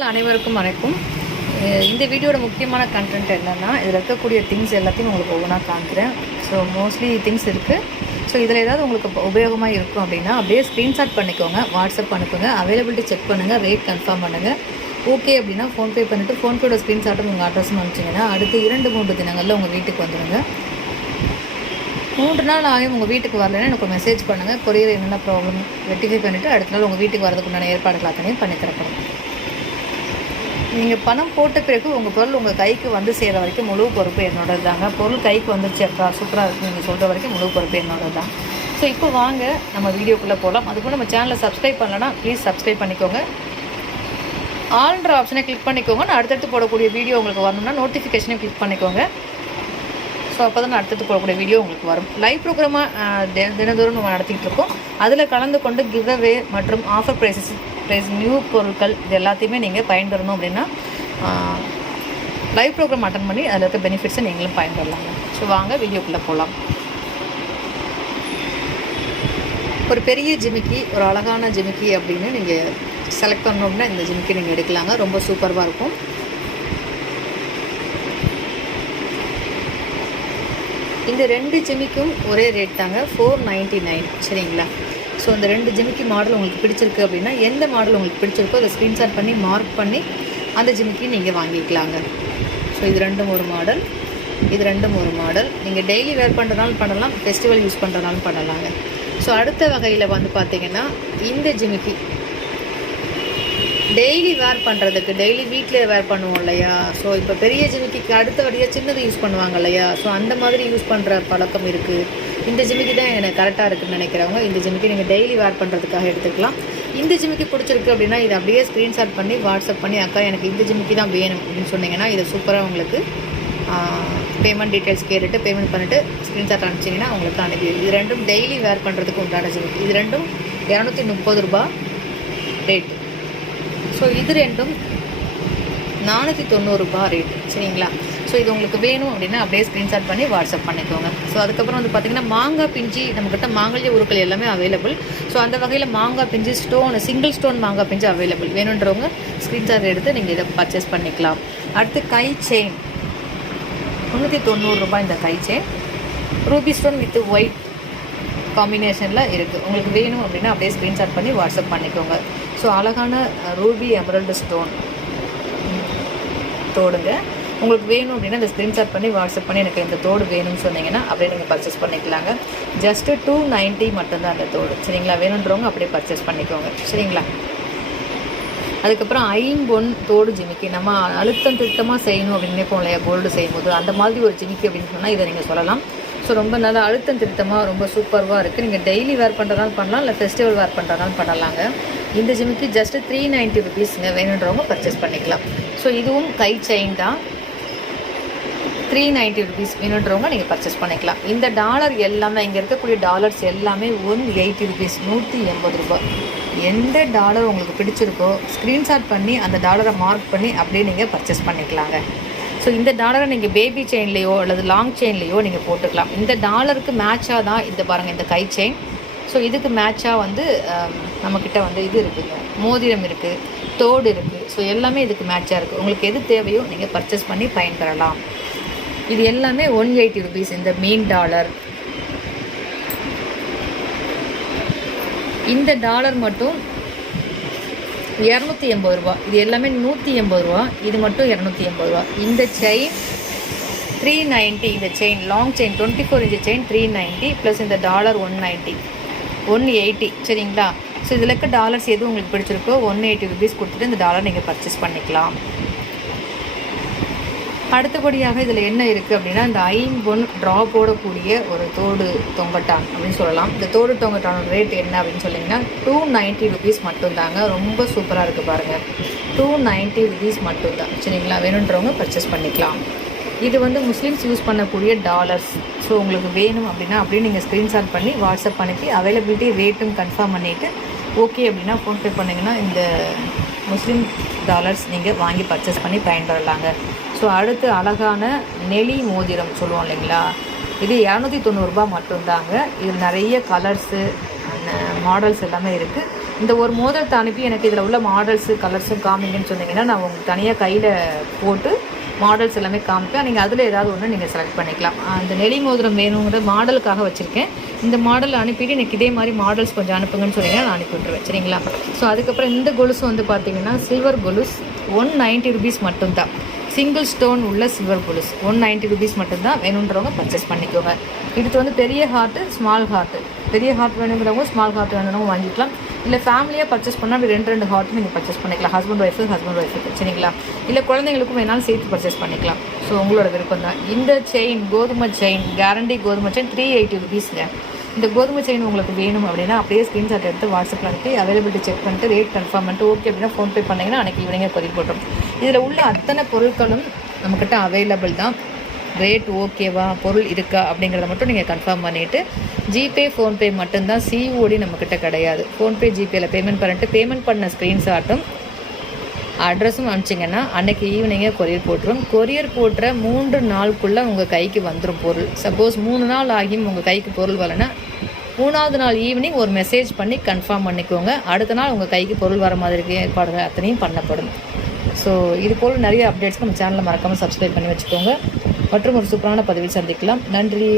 அனைவருக்கும் வணக்கம். இந்த வீடியோட முக்கியமான கண்டென்ட் என்னென்னா, இதில் இருக்கக்கூடிய திங்ஸ் எல்லாத்தையும் உங்களுக்கு ஒவ்வொன்றா காமிக்கிறேன். ஸோ மோஸ்ட்லி திங்ஸ் இருக்குது. ஸோ இதில் ஏதாவது உங்களுக்கு உபயோகமாக இருக்கும் அப்படின்னா அப்படியே ஸ்க்ரீன்ஷாட் பண்ணிக்கோங்க, வாட்ஸ்அப் அனுப்புங்க, அவைலபிலிட்டி செக் பண்ணுங்கள், ரேட் கன்ஃபார்ம் பண்ணுங்கள். ஓகே அப்படின்னா ஃபோன்பே பண்ணிவிட்டு ஃபோன்பேயோட ஸ்க்ரீன்ஷாட்டும் உங்கள் அட்ரஸும் அனுப்பிச்சிங்கன்னா அடுத்து 2-3 தினங்களில் உங்கள் வீட்டுக்கு வந்துடுங்க. 3 நாள் ஆகியும் உங்கள் வீட்டுக்கு வரலைன்னா எனக்கு ஒரு மெசேஜ் பண்ணுங்கள். கொரியர் என்னென்ன ப்ராப்ளம் ரெக்டிஃபை பண்ணிவிட்டு அடுத்த நாள் உங்கள் வீட்டுக்கு வரதுக்குண்டான ஏற்பாடுகள் அத்தனையும் பண்ணித்தரப்படும். நீங்கள் பணம் போட்ட பிறகு உங்கள் பொருள் உங்கள் கைக்கு வந்து சேர்கிற வரைக்கும் முழு பொறுப்பு என்னோடது தாங்க. பொருள் கைக்கு வந்துச்சு அக்கா சூப்பராக இருக்குது நீங்கள் சொல்கிற வரைக்கும் முழு பொறுப்பு என்னோடது தான். ஸோ இப்போ வாங்க நம்ம வீடியோக்குள்ளே போகலாம். அதுக்கு நம்ம சேனலை சப்ஸ்கிரைப் பண்ணலன்னா ப்ளீஸ் சப்ஸ்கிரைப் பண்ணிக்கோங்க. ஆல்ன்ற ஆப்ஷனை கிளிக் பண்ணிக்கோங்க. நான் அடுத்தடுத்து போடக்கூடிய வீடியோ உங்களுக்கு வரணும்னா நோட்டிஃபிகேஷனை கிளிக் பண்ணிக்கோங்க. ஸோ அப்போ தான் அடுத்தடுத்து போடக்கூடிய வீடியோ உங்களுக்கு வரும். லைவ் ப்ரோக்ராமாக தினந்தோறும் நம்ம நடத்திக்கிட்டு இருக்கோம். அதில் கலந்து கொண்டு கிவ் அவே மற்றும் ஆஃபர் ப்ரைஸ் நியூ பொருட்கள் இது எல்லாத்தையுமே நீங்கள் பயன்பெறணும் அப்படின்னா லைவ் ப்ரோக்ராம் அட்டன் பண்ணி அதில் இருக்க பெனிஃபிட்ஸை நீங்களும் பயன்பெறலாங்க. ஸோ வாங்க வீடியோக்குள்ளே போகலாம். ஒரு பெரிய ஜிமிக்கி, ஒரு அழகான ஜிமிக்கி அப்படின்னு நீங்கள் செலக்ட் பண்ணோம்னா இந்த ஜிமிக்கி நீங்கள் எடுக்கலாங்க. ரொம்ப சூப்பராக இருக்கும். இந்த 2 ஜிமிக்கும் ஒரே ரேட் தாங்க, 499. சரிங்களா? ஸோ இந்த 2 ஜிமிக்கி மாடல் உங்களுக்கு பிடிச்சிருக்கு அப்படின்னா எந்த மாடல் உங்களுக்கு பிடிச்சிருக்கோ அதை ஸ்க்ரீன்ஷாட் பண்ணி மார்க் பண்ணி அந்த ஜிமிக்கி நீங்கள் வாங்கிக்கலாங்க. ஸோ இது 2 ஒரு மாடல், இது 2 ஒரு மாடல். நீங்கள் டெய்லி வேர் பண்ணுறதுனாலும் பண்ணலாம், ஃபெஸ்டிவல் யூஸ் பண்ணுறதுனாலும் பண்ணலாங்க. ஸோ அடுத்த வகையில் வந்து பார்த்திங்கன்னா இந்த ஜிமிக்கி டெய்லி வேர் பண்ணுறதுக்கு, டெய்லி வீட்டில் வேர் பண்ணுவோம் இல்லையா? ஸோ இப்போ பெரிய ஜிமிக்கிக்கு அடுத்தபடியாக சின்னது யூஸ் பண்ணுவாங்க இல்லையா? ஸோ அந்த மாதிரி யூஸ் பண்ணுற பழக்கம் இருக்குது. இந்த ஜிமிக்கி தான் எனக்கு கரெக்டாக இருக்குதுன்னு நினைக்கிறவங்க இந்த ஜிமிக்கி நீங்கள் டெய்லி வேர் பண்ணுறதுக்காக எடுத்துக்கலாம். இந்த ஜிமிக்கி பிடிச்சிருக்கு அப்படின்னா இதை அப்படியே ஸ்க்ரீன்ஷாட் பண்ணி வாட்ஸ்அப் பண்ணி அக்கா எனக்கு இந்த ஜிமிக்கி தான் வேணும் அப்படின்னு சொன்னீங்கன்னா இதை சூப்பராக உங்களுக்கு பேமெண்ட் டீட்டெயில்ஸ் கேட்டுட்டு பேமெண்ட் பண்ணிவிட்டு ஸ்க்ரீன்ஷாட் அனுப்பிச்சிங்கன்னா உங்களுக்கு அனுப்பி. இது 2ம் டெய்லி வேர் பண்ணுறதுக்கு உண்டான ஜிமிக்கி. இது 2ம் 230 ரூபா ரேட்டு. ஸோ இது 2ம் 490 ரூபா ரேட்டு. சரிங்களா? ஸோ இது உங்களுக்கு வேணும் அப்படின்னா அப்படியே ஸ்க்ரீன்ஷாட் பண்ணி வாட்ஸ்அப் பண்ணிக்கோங்க. ஸோ அதுக்கப்புறம் வந்து பார்த்திங்கன்னா மாங்காய் பிஞ்சு நம்மக்கிட்ட மாங்கல்ய உருக்கள் எல்லாமே அவைலபிள். ஸோ அந்த வகையில் மாங்காய் பிஞ்சு ஸ்டோன், சிங்கிள் ஸ்டோன் மாங்காய் பிஞ்சு அவைலபிள். வேணுன்றவங்க ஸ்க்ரீன்ஷாட் எடுத்து நீங்கள் இதை பர்ச்சேஸ் பண்ணிக்கலாம். அடுத்து கை செயின் 390 ரூபா. இந்த கை chain ruby stone with white காம்பினேஷனில் இருக்குது. உங்களுக்கு வேணும் அப்படின்னா அப்படியே ஸ்க்ரீன்ஷாட் பண்ணி வாட்ஸ்அப் பண்ணிக்கோங்க. ஸோ அழகான ரூபி எமரல்டு ஸ்டோன் தோடுங்க. உங்களுக்கு வேணும் அப்படின்னா இந்த ஸ்க்ரீன்ஷாட் பண்ணி வாட்ஸ்அப் பண்ணி எனக்கு இந்த தோடு வேணும்னு சொன்னீங்கன்னா அப்படியே நீங்கள் பர்ச்சேஸ் பண்ணிக்கலாங்க. ஜஸ்ட்டு 290 மட்டும்தான் அந்த தோடு. சரிங்களா? வேணுன்றவங்க அப்படியே பர்ச்சேஸ் பண்ணிக்கோங்க. சரிங்களா? அதுக்கப்புறம் 5 தோடு ஜிமிக்கி. நம்ம அழுத்தம் திருத்தமாக செய்யணும் அப்படின்னு நினைப்போம் இல்லையா கோல்டு செய்யும்போது, அந்த மாதிரி ஒரு ஜிமிக்கி அப்படின்னு சொன்னால் இதை நீங்கள் சொல்லலாம். ஸோ ரொம்ப நல்லா அழுத்தம் திருத்தமாக ரொம்ப சூப்பராக இருக்குது. நீங்கள் டெய்லி வேர் பண்ணுறதுனாலும் பண்ணலாம், இல்லை ஃபெஸ்டிவல் வேர் பண்ணுறதுனாலும் பண்ணலாங்க. இந்த ஜிமிக்கி ஜஸ்ட்டு 390 ருபீஸுங்க. வேணுன்றவங்க பர்ச்சேஸ் பண்ணிக்கலாம். ஸோ இதுவும் கை செயின் தான், 390 ருபீஸ். வேணுன்றவங்க நீங்கள் பர்ச்சேஸ் பண்ணிக்கலாம். இந்த டாலர் எல்லாமே இங்கே இருக்கக்கூடிய டாலர்ஸ் எல்லாமே 180 ருபீஸ், 180 ரூபா. எந்த டாலர் உங்களுக்கு பிடிச்சிருக்கோ ஸ்க்ரீன்ஷாட் பண்ணி அந்த டாலரை மார்க் பண்ணி அப்படியே நீங்கள் பர்ச்சேஸ் பண்ணிக்கலாங்க. ஸோ இந்த டாலரை நீங்கள் பேபி செயின்லேயோ அல்லது லாங் செயின்லேயோ நீங்கள் போட்டுக்கலாம். இந்த டாலருக்கு மேட்சாக தான் இந்த பாருங்கள் இந்த கை செயின். ஸோ இதுக்கு மேட்சாக வந்து நம்மக்கிட்ட வந்து இது இருக்குதுங்க, மோதிரம் இருக்குது, தோடு இருக்குது. ஸோ எல்லாமே இதுக்கு மேட்சாக இருக்குது. உங்களுக்கு எது தேவையோ நீங்கள் பர்ச்சேஸ் பண்ணி பயன்பெறலாம். இது எல்லாமே 180 ருபீஸ். இந்த மீன் டாலர், இந்த டாலர் மட்டும் 280 ரூபா. இது எல்லாமே 180 ரூபா. இது மட்டும் 280 ரூபா. இந்த செயின் 390. இந்த chain long chain 24 inch chain 390 plus இந்த டாலர் 180. சரிங்களா? ஸோ இதில் இருக்க டாலர்ஸ் எதுவும் உங்களுக்கு பிடிச்சிருக்கோ 180 ருபீஸ் கொடுத்துட்டு இந்த டாலர் நீங்கள் பர்ச்சேஸ் பண்ணிக்கலாம். அடுத்தபடியாக இதில் என்ன இருக்குது அப்படின்னா இந்த 5 ட்ரா போடக்கூடிய ஒரு தோடு தொங்கட்டான் அப்படின்னு சொல்லலாம். இந்த தோடு தொங்கட்டானோட ரேட் என்ன அப்படின்னு சொன்னீங்கன்னா 290 ருபீஸ் மட்டும்தாங்க. ரொம்ப சூப்பராக இருக்குது பாருங்கள், 290 ருபீஸ் மட்டும்தான். சரிங்களா? வேணுன்றவங்க பர்ச்சேஸ் பண்ணிக்கலாம். இது வந்து முஸ்லீம்ஸ் யூஸ் பண்ணக்கூடிய டாலர்ஸ். ஸோ உங்களுக்கு வேணும் அப்படின்னா அப்படியே நீங்கள் ஸ்க்ரீன்ஷாட் பண்ணி வாட்ஸ்அப் பண்ணிவிட்டு அவைலபிலிட்டி ரேட்டும் கன்ஃபார்ம் பண்ணிவிட்டு ஓகே அப்படின்னா ஃபோன்பே பண்ணிங்கன்னா இந்த முஸ்லீம் டாலர்ஸ் நீங்கள் வாங்கி பர்ச்சேஸ் பண்ணி பயன்பெறலாங்க. ஸோ அடுத்து அழகான நெளி மோதிரம் சொல்லுவோம் இல்லைங்களா, இது 290 ரூபா மட்டும்தாங்க. இது நிறைய கலர்ஸு மாடல்ஸ் எல்லாமே இருக்குது. இந்த ஒரு மோதிரத்தை அனுப்பி எனக்கு இதில் உள்ள மாடல்ஸு கலர்ஸும் காமிங்கன்னு சொன்னீங்கன்னா நான் உங்களுக்கு தனியாக கையில் போட்டு மாடல்ஸ் எல்லாமே காமிப்பேன். நீங்கள் அதில் ஏதாவது ஒன்று நீங்கள் செலக்ட் பண்ணிக்கலாம். அந்த நெளி மோதிரம் வேணுங்கிற மாடலுக்காக வச்சுருக்கேன். இந்த மாடல் அனுப்பிட்டு எனக்கு இதே மாதிரி மாடல்ஸ் கொஞ்சம் அனுப்புங்கன்னு சொன்னீங்கன்னா நான் அனுப்பி விட்டுருவேன். சரிங்களா? ஸோ அதுக்கப்புறம் இந்த கொலுசு வந்து பார்த்தீங்கன்னா சில்வர் கொலுஸ் 190 rupees மட்டும்தான். சிங்கிள் ஸ்டோன் உள்ள சில்வர் கொலுஸ் 190 rupees மட்டும்தான். வேணுன்றவங்க பர்ச்சேஸ் பண்ணிக்கோங்க. இதுக்கு வந்து பெரிய ஹார்ட்டு, ஸ்மால் ஹார்ட்டு, பெரிய ஹார்ட் வேணுங்கிறவங்க ஸ்மால் ஹார்ட் வேணுங்கிறவங்க வாங்கிக்கலாம். இல்லை ஃபேமிலியாக பர்ச்சேஸ் பண்ணால் அப்படி 2 ஹார்ட்டு நீங்கள் பர்ச்சேஸ் பண்ணிக்கலாம். ஹஸ்பண்ட் ஒய்ஃபுக்கு சரிங்களா? இல்லை குழந்தைங்களுக்கும் வேணாலும் சேர்த்து பர்ச்சேஸ் பண்ணிக்கலாம். ஸோ உங்களோட விருப்பம் தான். இந்த செயின் கோதுமை செயின், கேரண்டி கோதுமை செயின் 380 rupeesங்க. இந்த கோதுமை செயின் உங்களுக்கு வேணும் அப்படின்னா அப்படியே ஸ்க்ரீன்ஷாட் எடுத்து வாட்ஸ்அப்பில் அனுப்பி அவைலபிலிட்டி செக் பண்ணிட்டு ரேட் கன்ஃபார்ம் பண்ணிட்டு ஓகே அப்படின்னா ஃபோன்பே பண்ணிங்கன்னா அன்றைக்கி ஈவினிங்கே கொரியர் போட்டுரும். இதில் உள்ள அத்தனை பொருட்களும் நம்மக்கிட்ட அவைலபிள் தான். ரேட் ஓகேவா, பொருள் இருக்கா அப்படிங்கிறத மட்டும் நீங்கள் கன்ஃபார்ம் பண்ணிவிட்டு ஜிபே ஃபோன்பே மட்டும்தான். சிஓடி நம்மக்கிட்ட கிடையாது. ஃபோன்பே ஜிபேயில் பேமெண்ட் பண்ண ஸ்க்ரீன்ஷாட்டும் அட்ரஸும் அனுப்பிச்சிங்கன்னா அன்றைக்கி ஈவினிங்கே கொரியர் போட்டுரும். கொரியர் போட்டுற 3 நாளுக்குள்ளே உங்கள் கைக்கு வந்துடும் பொருள். சப்போஸ் 3 நாள் ஆகியும் உங்கள் கைக்கு பொருள் வரலைன்னா 3வது நாள் ஈவினிங் ஒரு மெசேஜ் பண்ணி கன்ஃபார்ம் பண்ணிக்கோங்க. அடுத்த நாள் உங்கள் கைக்கு பொருள் வர மாதிரி ஏற்பாடுகள் அத்தனையும் பண்ணப்படும். ஸோ இது போல் நிறைய அப்டேட்ஸ் நம்ம சேனலில் மறக்காமல் சப்ஸ்கிரைப் பண்ணி வச்சுக்கோங்க. மற்றும் ஒரு சூப்பரான பதிவில் சந்திக்கலாம். நன்றி.